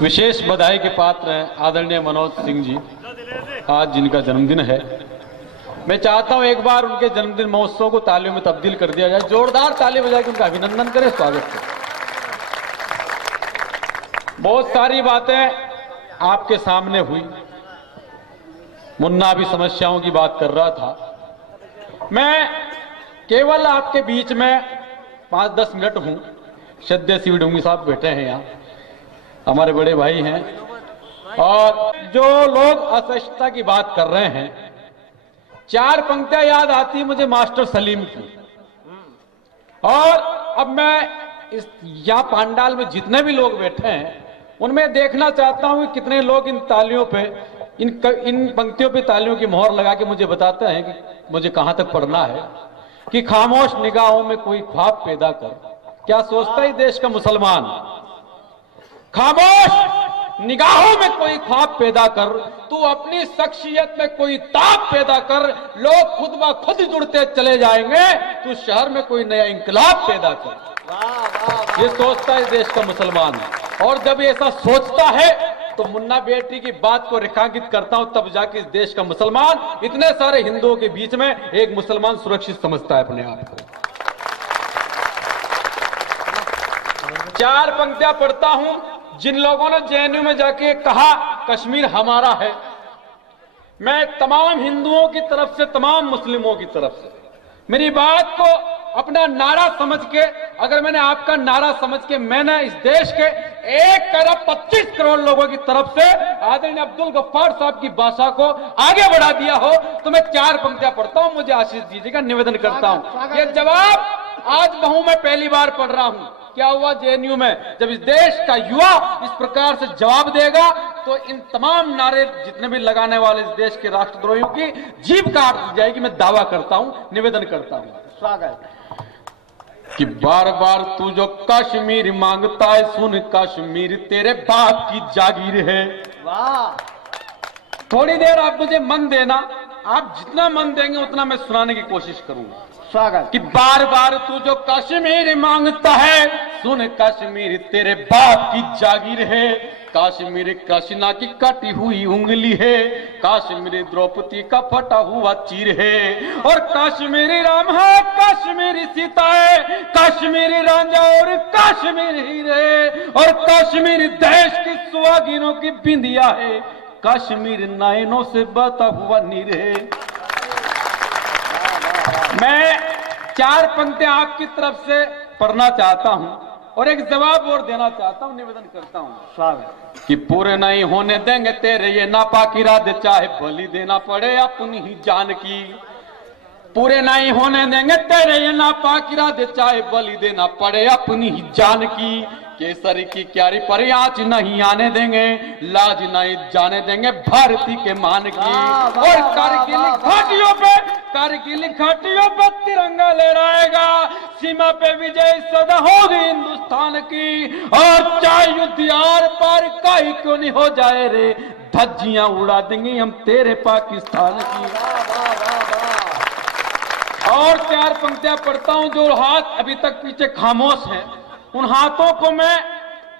विशेष बधाई के पात्र हैं आदरणीय मनोज सिंह जी, आज जिनका जन्मदिन है। मैं चाहता हूं एक बार उनके जन्मदिन महोत्सव को तालियों में तब्दील कर दिया जाए, जोरदार ताली बजा के उनका अभिनंदन करें, स्वागत करें। बहुत सारी बातें आपके सामने हुई, मुन्ना भी समस्याओं की बात कर रहा था। मैं केवल आपके बीच में 5-10 मिनट हूं। श्रद्धेय श्री डोंगी साहब बैठे हैं यहाँ, हमारे बड़े भाई हैं, और जो लोग असहिष्णुता की बात कर रहे हैं, 4 पंक्तियां याद आती मुझे मास्टर सलीम की। और अब मैं इस यहाँ पांडाल में जितने भी लोग बैठे हैं उनमें देखना चाहता हूं कि कितने लोग इन तालियों पे, इन पंक्तियों पे तालियों की मोहर लगा के मुझे बताते हैं कि मुझे कहां तक पढ़ना है। कि खामोश निगाहों में कोई ख्वाब पैदा कर, क्या सोचता है देश का मुसलमान? खामोश निगाहों में कोई ख्वाब पैदा कर, तू अपनी शख्सियत में कोई ताब पैदा कर, लोग खुद ब खुद जुड़ते चले जाएंगे, तू शहर में कोई नया इंकलाब पैदा कर। ये सोचता है देश का मुसलमान। और जब ऐसा सोचता है तो मुन्ना बेटी की बात को रेखांकित करता हूं, तब जाके इस देश का मुसलमान इतने सारे हिंदुओं के बीच में एक मुसलमान सुरक्षित समझता है अपने आप को। 4 पंक्तियां पढ़ता हूं। जिन लोगों ने जेएनयू में जाके कहा कश्मीर हमारा है, मैं तमाम हिंदुओं की तरफ से, तमाम मुस्लिमों की तरफ से मेरी बात को अपना नारा समझ के, अगर मैंने आपका नारा समझ के मैंने इस देश के 1 अरब 25 करोड़ लोगों की तरफ से आदरणीय अब्दुल गफ्फार साहब की भाषा को आगे बढ़ा दिया हो, तो मैं 4 पंक्तियां पढ़ता हूं, मुझे आशीष दीजिएगा, निवेदन करता हूं। यह जवाब आज बहु मैं पहली बार पढ़ रहा हूं। क्या हुआ जेएनयू में? जब इस देश का युवा इस प्रकार से जवाब देगा तो इन तमाम नारे जितने भी लगाने वाले इस देश के राष्ट्रद्रोहियों की जीभ काट दी जाएगी। मैं दावा करता हूं, निवेदन करता हूं। स्वागत कि बार बार तू जो कश्मीर मांगता है, सुन कश्मीर तेरे बाप की जागीर है। वाह, थोड़ी देर आप मुझे मन देना, आप जितना मन देंगे उतना मैं सुनाने की कोशिश करूंगा। स्वागत कि बार बार तू जो कश्मीर मांगता है, सुन कश्मीर तेरे बाप की जागीर है। कश्मीर कृष्णा की कटी हुई उंगली है, कश्मीर द्रौपदी का फटा हुआ चीर है, और कश्मीरी राम है, कश्मीरी सीता है, कश्मीरी रांझा और कश्मीरी हीरे, और कश्मीर देश की सुहागिनों की बिंदिया है, कश्मीर नयनों से बहता हुआ नीर है। मैं 4 पंक्तियां आपकी तरफ से पढ़ना चाहता हूं और एक जवाब और देना चाहता हूं, निवेदन करता हूं। स्वागत कि पूरे नहीं होने देंगे तेरे ये नापाक इरादे, चाहे बलि देना पड़े अपनी ही जान की। पूरे नहीं होने देंगे तेरे ये नापाक इरादे, चाहे बलि देना पड़े अपनी ही जान की। केसरी की क्यारी पर आँच नहीं आने देंगे, लाज नहीं जाने देंगे भारती के मान की। और कारगिल घाटियों पे तिरंगा लहराएगा, सीमा पे विजय सदा होगी हिंदुस्तान की। और चाहे युद्ध आर पार काई क्यों नहीं हो जाए रे, धज्जियां उड़ा देंगे हम तेरे पाकिस्तान की। और 4 पंक्तियां पढ़ता हूं। जो हाथ अभी तक पीछे खामोश हैं, उन हाथों को मैं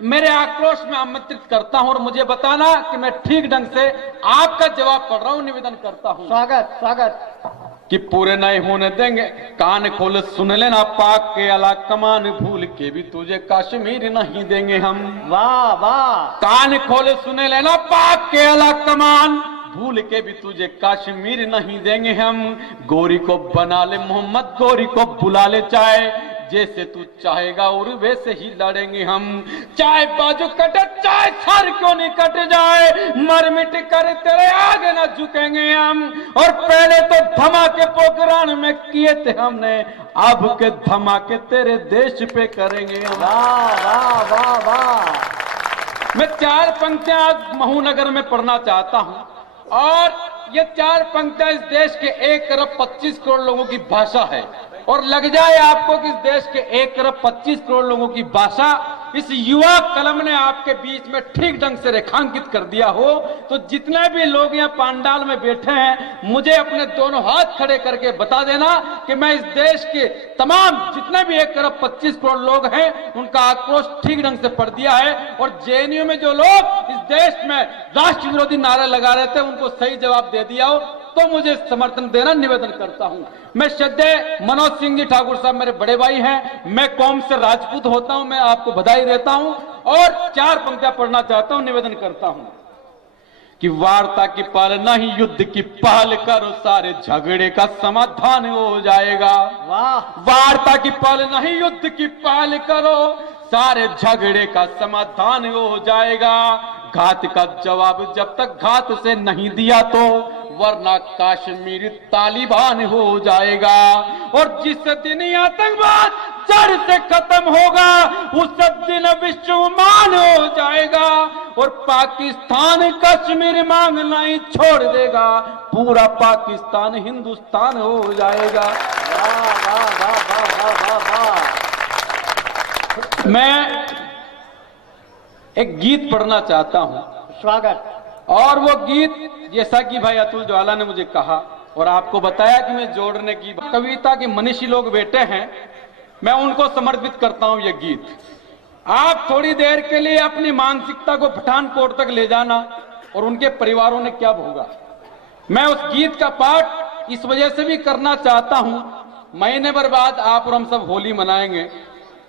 मेरे आक्रोश में आमंत्रित करता हूं और मुझे बताना कि मैं ठीक ढंग से आपका जवाब पढ़ रहा हूं, निवेदन करता हूं। स्वागत स्वागत कि पूरे नहीं होने देंगे, कान खोल सुन लेना, पाक के अला कमान भूल के भी तुझे कश्मीर नहीं देंगे हम। वाह वाह, कान खोल सुन लेना, पाक के अला कमान भूल के भी तुझे कश्मीर नहीं देंगे हम। गोरी को बना ले मोहम्मद, गोरी को बुला ले, चाहे जैसे तू चाहेगा और वैसे ही लड़ेंगे हम। चाहे बाजू कटे, चाहे सर क्यों नहीं कट जाए, मर मिट कर तेरे आगे न झुकेंगे हम। और पहले तो धमाके पोखरान में किए थे हमने, अब के धमाके तेरे देश पे करेंगे। वाह वाह वाह वाह। मैं 4 पंक्तियां आज महूनगर में पढ़ना चाहता हूं, और ये 4 पंक्तियां इस देश के 1 अरब 25 करोड़ लोगों की भाषा है। और लग जाए आपको कि इस देश के 1 अरब 25 करोड़ लोगों की भाषा इस युवा कलम ने आपके बीच में ठीक ढंग से रेखांकित कर दिया हो, तो जितने भी लोग यहाँ पांडाल में बैठे हैं, मुझे अपने दोनों हाथ खड़े करके बता देना कि मैं इस देश के तमाम जितने भी 1 अरब 25 करोड़ लोग हैं, उनका आक्रोश ठीक ढंग से पढ़ दिया है। और जेएनयू में जो लोग इस देश में राष्ट्र विरोधी नारे लगा रहे थे, उनको सही जवाब दे दिया हो, तो मुझे समर्थन देना निवेदन करता हूं। मैं श्रद्धेय मनोज सिंह जी ठाकुर साहब मेरे बड़े भाई हैं, मैं कौम से राजपूत होता हूं, मैं आपको बधाई देता हूं और 4 पंक्तियां पढ़ना चाहता हूं, निवेदन करता हूं कि वार्ता की पहल नहीं युद्ध की पहल करो, सारे झगड़े का समाधान हो जाएगा। वार्ता की पहल नहीं युद्ध की पहल करो, सारे झगड़े का समाधान हो जाएगा। घात का जवाब जब तक घात से नहीं दिया तो, वरना कश्मीर तालिबान हो जाएगा। और जिस दिन आतंकवाद जड़ से खत्म होगा, उस दिन विश्वमान हो जाएगा। और पाकिस्तान कश्मीर मांगना ही छोड़ देगा, पूरा पाकिस्तान हिंदुस्तान हो जाएगा। वाह वाह वाह वाह वाह वाह। मैं एक गीत पढ़ना चाहता हूं, स्वागत। और वो गीत जैसा कि भाई अतुल ज्वाला ने मुझे कहा और आपको बताया कि मैं जोड़ने की कविता के मनीषी लोग बैठे हैं, मैं उनको समर्पित करता हूं ये गीत। आप थोड़ी देर के लिए अपनी मानसिकता को पठानकोट तक ले जाना और उनके परिवारों ने क्या भोगा। मैं उस गीत का पाठ इस वजह से भी करना चाहता हूं, महीने भर बाद आप और हम सब होली मनाएंगे।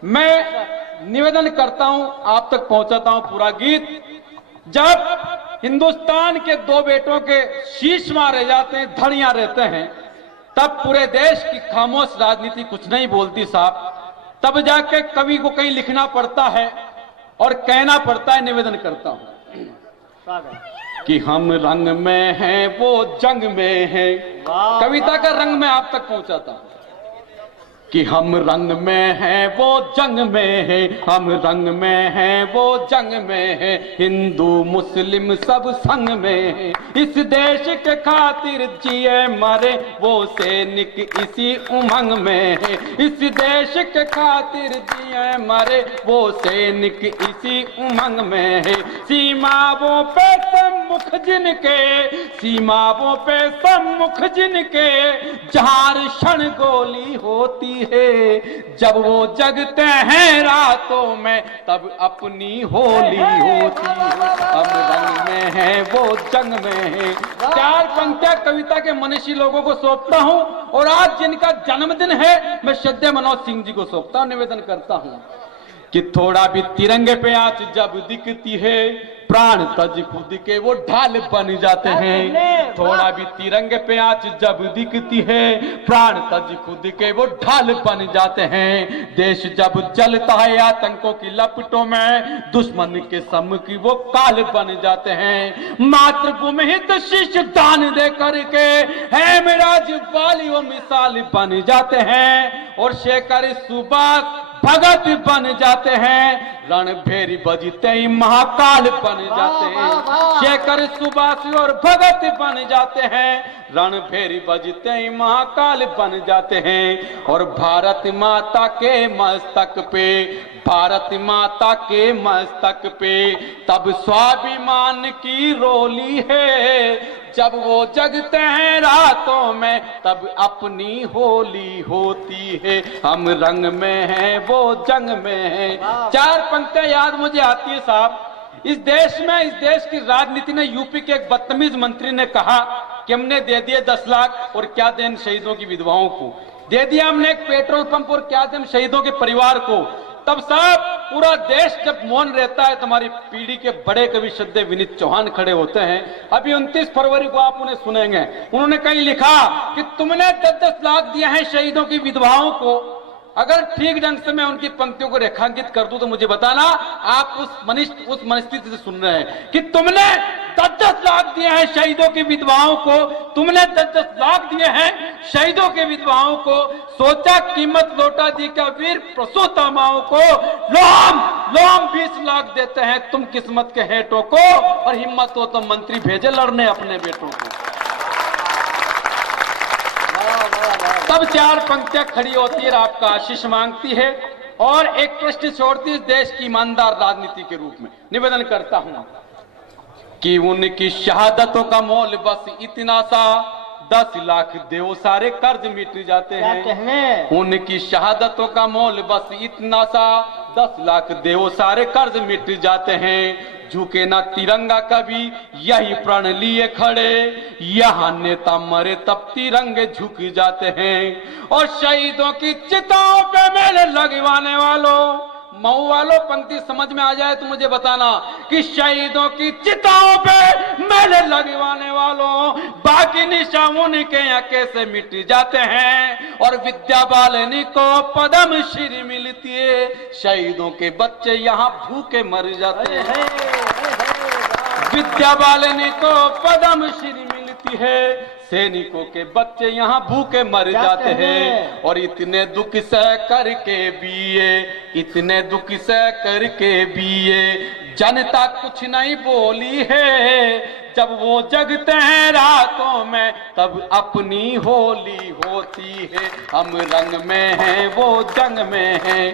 मैं निवेदन करता हूं, आप तक पहुंचाता हूं पूरा गीत। जब हिंदुस्तान के 2 बेटों के शीश मारे जाते हैं, धड़ियां रहते हैं, तब पूरे देश की खामोश राजनीति कुछ नहीं बोलती साहब। तब जाके कवि को कहीं लिखना पड़ता है और कहना पड़ता है। निवेदन करता हूं कि हम रंग में हैं वो जंग में हैं। कविता का रंग मैं आप तक पहुंचाता हूं कि हम रंग में हैं वो जंग में है, हम रंग में हैं वो जंग में है, हिंदू मुस्लिम सब संग में है। इस देश के खातिर जिए मरे वो सैनिक इसी उमंग में है। इस देश के खातिर जिए मरे वो सैनिक इसी उमंग में है। सीमाओं पे सम्मुख जिनके, सीमाओं पे सम्मुख जिनके, जहां क्षण गोली होती है। जब वो जगते हैं रातों में, तब अपनी होली होती है। हम रंग में हैं वो जंग में है। 4 पंक्तियां कविता के मनीषी लोगों को सौंपता हूं और आज जिनका जन्मदिन है, मैं श्रद्धेय मनोज सिंह जी को सौंपता हूं, निवेदन करता हूं कि थोड़ा भी तिरंगे पे आंच जब दिखती है, प्राण तज खुद के वो ढाल बन जाते हैं। थोड़ा भी तिरंगे पे आंच जब दिखती है, प्राण तज खुद के वो ढाल बन जाते हैं। देश जब चलता है आतंकों की लपटों में, दुश्मन के सम्मुख वो काल बन जाते हैं। मातृभूमि हित शीश दान दे करके है मेरा वाली वो मिसाल बन जाते हैं। और शेखर सुभाष भगत बन जाते हैं, रणभेरी बजते ही महाकाल बन जाते हैं। शेखर सुभाष और भगत बन जाते हैं, रणभेरी बजते ही महाकाल बन जाते हैं। और भारत माता के मस्तक पे, भारत माता के मस्तक पे तब स्वाभिमान की रोली है। जब वो जगते हैं रातों में, तब अपनी होली होती है। हम रंग में हैं वो जंग में है। 4 पंक्तियां याद मुझे आती है साहब। इस देश में, इस देश की राजनीति ने, यूपी के एक बदतमीज मंत्री ने कहा कि हमने दे दिए 10 लाख और क्या दें शहीदों की विधवाओं को, दे दिया हमने एक पेट्रोल पंप और क्या दें शहीदों के परिवार को। तब साहब पूरा देश जब मौन रहता है, तुम्हारी पीढ़ी के बड़े कवि श्रद्धेय विनीत चौहान खड़े होते हैं। अभी 29 फरवरी को आप उन्हें सुनेंगे। उन्होंने कहीं लिखा कि तुमने 10-10 लाख दिया है शहीदों की विधवाओं को। अगर ठीक ढंग से मैं उनकी पंक्तियों को रेखांकित कर दूं तो मुझे बताना, आप उस मनस्थिति से सुन रहे हैं कि तुमने 10-10 लाख दिए हैं शहीदों की विधवाओं को, तुमने 10-10 लाख दिए हैं शहीदों के विधवाओं को। सोचा कीमत लौटा दी क्या वीर प्रसूता माओं को। लोम 20 लाख देते हैं तुम किस्मत के हेटों को, और हिम्मत हो तो मंत्री भेजे लड़ने अपने बेटों को। तब 4 पंक्तियां खड़ी होती है, आपका आशीष मांगती है और एक प्रश्न छोड़ती इस देश की ईमानदार राजनीति के रूप में निवेदन करता हूं कि उनकी शहादतों का मोल बस इतना सा 10 लाख देव सारे कर्ज मिट जाते हैं। उनकी शहादतों का मोल बस इतना सा 10 लाख देव सारे कर्ज मिट जाते हैं। झुके ना तिरंगा कभी यही प्रण लिए खड़े, यहाँ नेता मरे तब तिरंगे झुक जाते हैं। और शहीदों की चिताओं पे मेले लगवाने वालों, मऊ वालों पंक्ति समझ में आ जाए तो मुझे बताना कि शहीदों की चिताओं पे मेले लगवाने वालों, बाकी निशान उनके यहाँ कैसे मिट जाते हैं। और विद्या बालिनी को पद्म श्री मिलती है, शहीदों के बच्चे यहाँ भूखे मर जाते हैं। विद्या बालिनी को पद्म श्री मिलती है, सैनिकों के बच्चे यहाँ भूखे मर जाते हैं। और इतने दुख सह करके भी ये, इतने दुख सह करके भी ये जनता कुछ नहीं बोली है। जब वो जगते हैं रातों में तब अपनी होली होती है। हम रंग में हैं वो जंग में हैं।